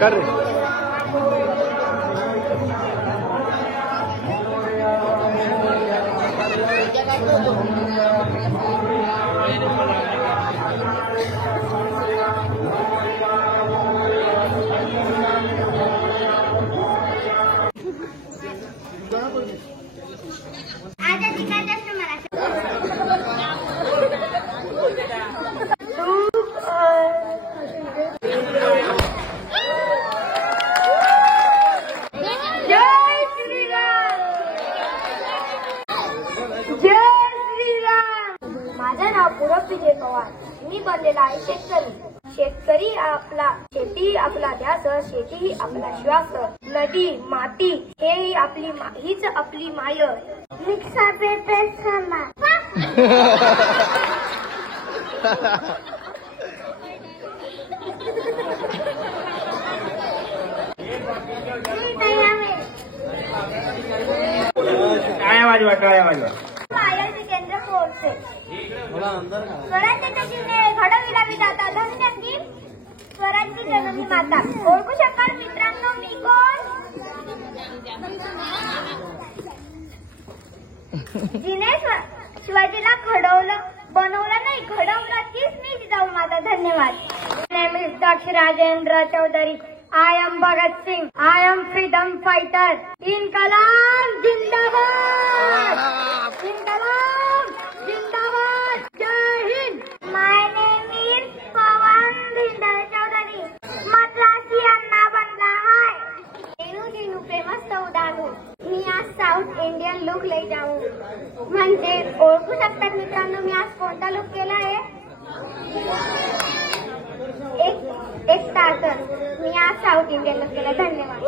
कर रे. माझं नाव पूरब विजय पवार. मी बनलेला आहे शेतकरी. शेतकरी आपला, शेती आपला ध्यास, शेती ही आपला श्वास. नदी माती हीच आपली माय. मिक्सा पेटे खाना. टाळ्या वाजवा. केंद्र कोर्से स्वराज्याच्या जीवने घडविला विधाता धन्यकी स्वराज्याची जननी माता. ओळखू शकाल मित्रांनो मी कोण? जिने शिवाजीला बनवलं नाही, घडवलं तीच मी जिजाऊ माता. धन्यवाद. Name is doctor Rajendra Chaudhari. I am Bhagat Singh. I am freedom fighter. इनकलाब जिंदाबाद. इनकलाब जिंदाबाद. जय Hind. My name is Pawan Dhindal Chaudhary. Madrasi अन्ना बनला हाय. रेणू रेणू प्रेमस्त उडाणू. मी आज साऊथ इंडियन लुक लई जाऊ. म्हणजे ओळखू शकतात मित्रांनो मी आज कोणता लुक केला आहे? एक स्टार्टर. मी आज साऊथ इंडियन लुक केला. धन्यवाद.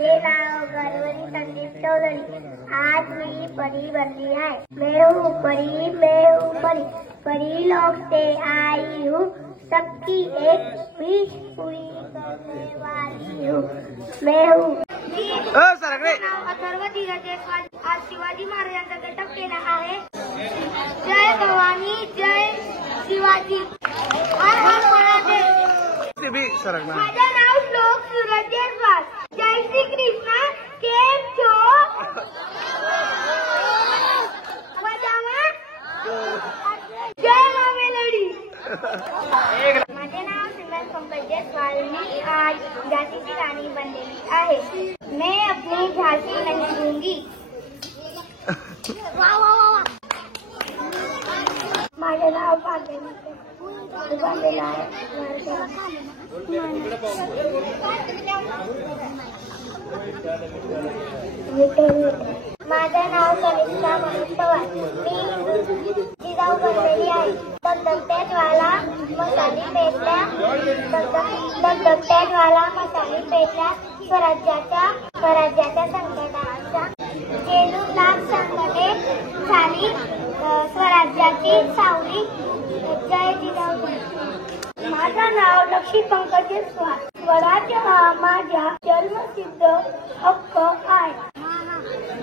हे नाव गणवरी संदीप चौधरी. आज मी परी बनली है. मैं हूँ परी, मैं हूँ परी. परी लोग से आई हूँ, सबकी एक विश पूरी करने वाली हूँ. मैं हूँ अथर्व धीरज जयस्वाल. आज शिवाजी महाराजांचा गटप केला आहे. जय भवानी, जय शिवाजी. हर हर महादेव. माझं नाव श्लोक सूरज जयस्वाल. जय श्री कृष्ण. केम छो? मजामा. जय मा मेलडी. माझे नाव सिमरन पंकज जयस्वाल. मी आज झांसीची राणी बनलेली आहे. मैं अपनी झांसी नहीं दूंगी. माझे नाव बनलेलं आहे. माझं नाव कनिष्ठा मनोज पवार. मी जिजाऊ बनलेली आहे. धगधगत्या ज्वाला मसाली पेटल्या. धगधगत्या ज्वाला मसाली पेटल्या. स्वराज्याच्या संकटाच्या चेलू लाख संकटे झाली. स्वराज्याची सावली. जय जिजाऊ. माझं नाव लक्ष्मी पंकज जयस्वाल. स्वराज्य हा माझ्या जन्मसिद्ध हक्क आहे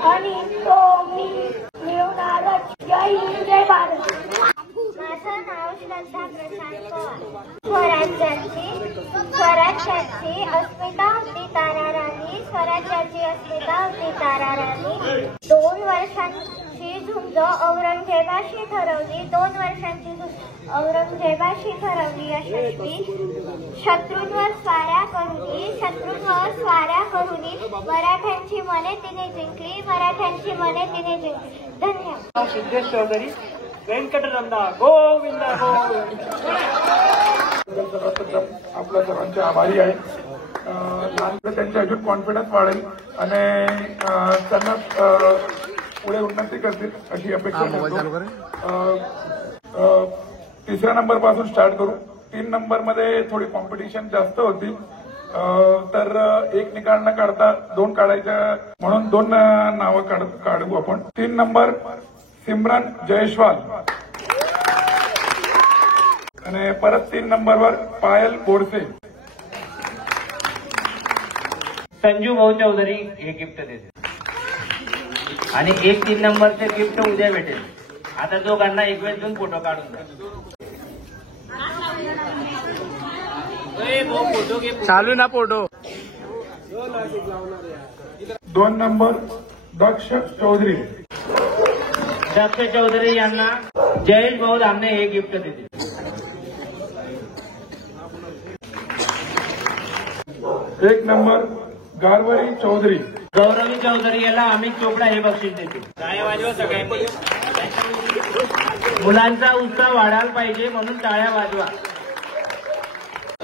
आणि तो मी मिळवणारच. जय हिंद, जय भारत. माझं नाव श्रद्धा प्रशांत पवार. स्वराज्याची अस्मिता होती तारा राणी. स्वराज्याची अस्मिता होती तारा राणी. 2 वर्षांची झुंज औरंगजेबाशी ठरवली. 2 वर्षांची झुंज औरंगजेबाशी ठरवली यशस्वी. शत्रूंवर स्वाऱ्या करुनी मराठ्यांची मने तिने जिंकली. धन्यवाद. सिद्धेश चौधरी. व्यंकटरमणा गोविंदा गोविंद. आपल्या सर्वांचे आभारी आहे. लहानपणी त्यांची अजून कॉन्फिडन्स वाढेल आणि त्यांना पुढे उन्नती करतील अशी अपेक्षा करतो. 3ऱ्या नंबर पासून स्टार्ट करू. 3 नंबर मध्ये थोडी कॉम्पिटिशन जास्त होती तर 1 निकाल न काढता 2 काढायच्या म्हणून 2 नावं काढू आपण. 3 नंबर सिमरन जयस्वाल आणि परत 3 नंबरवर पायल गोडसे. संजू भाऊ चौधरी हे गिफ्ट देते आणि 3 नंबरचे गिफ्ट उद्या भेटेल. आता दोघांना एक वेळ 2 फोटो काढून द्या. चालू ना फोटो. 2 नंबर दक्ष चौधरी. दक्ष चौधरी यांना जयेश भाऊ धामणे हे गिफ्ट देतील. 1 नंबर गारवरी चौधरी. गौरवी चौधरी याला अमित चोपडा हे बक्षीस देतील. टाळ्या वाजवा सगळ्यांनी. मुलांचा उत्साह वाढायला पाहिजे म्हणून टाळ्या वाजवा.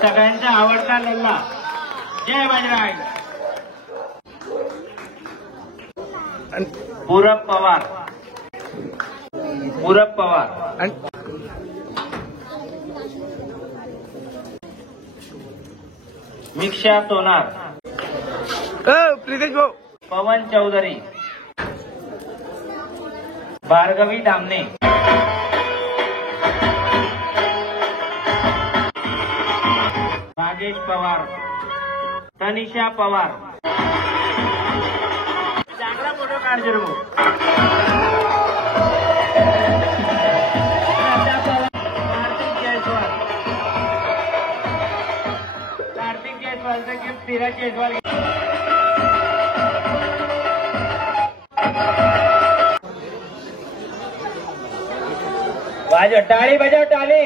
सगळ्यांचा आवडता लल्ला जय बाजराज. पूरब पवार. पूरब पवार. मिक्षा सोनार. प्रितेश भाऊ. पवन चौधरी. भार्गवी दामने. भागेश पवार. तनिषा पवार. चांगला फोटो काढजो रे भाऊ. कार्तिक जयस्वाल. कार्तिक जयस्वालचं गिफ्ट धीरज जयस्वाल. वाजवा टाळी बजाव टाळी.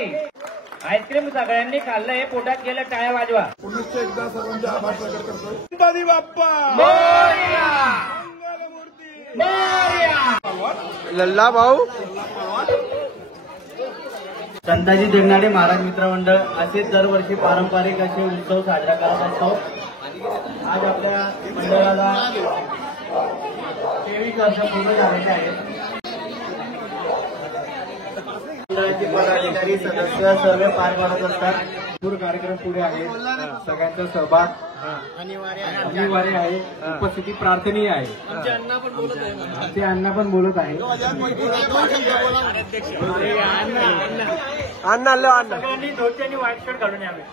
आईस्क्रीम सगळ्यांनी खाल्लं हे पोटात गेलं टाळ्या वाजवा. पुनश्च एकदा सर्वांचे आभार प्रकट करतो. गणपती बाप्पा मोरया. लल्ला भाऊ. संताजी देवनाडे महाराज मित्र मंडळ असेच दरवर्षी पारंपरिक असे उत्सव साजरा करत असतो. आज आपल्या मंडळाला 23 वर्ष पूर्ण झालेले आहेत. मंडळाचे पदाधिकारी सदस्य सर्व पार पाडत असतात. पूर्ण कार्यक्रम पुढे आहे. सगळ्यांचा सहभाग अनिवार्य आहे. उपस्थिती प्रार्थनीय आहे. आमचे अण्णा पण बोलत आहे. सगळ्यांनी धोती आणि व्हाईट शर्ट घालून यावे.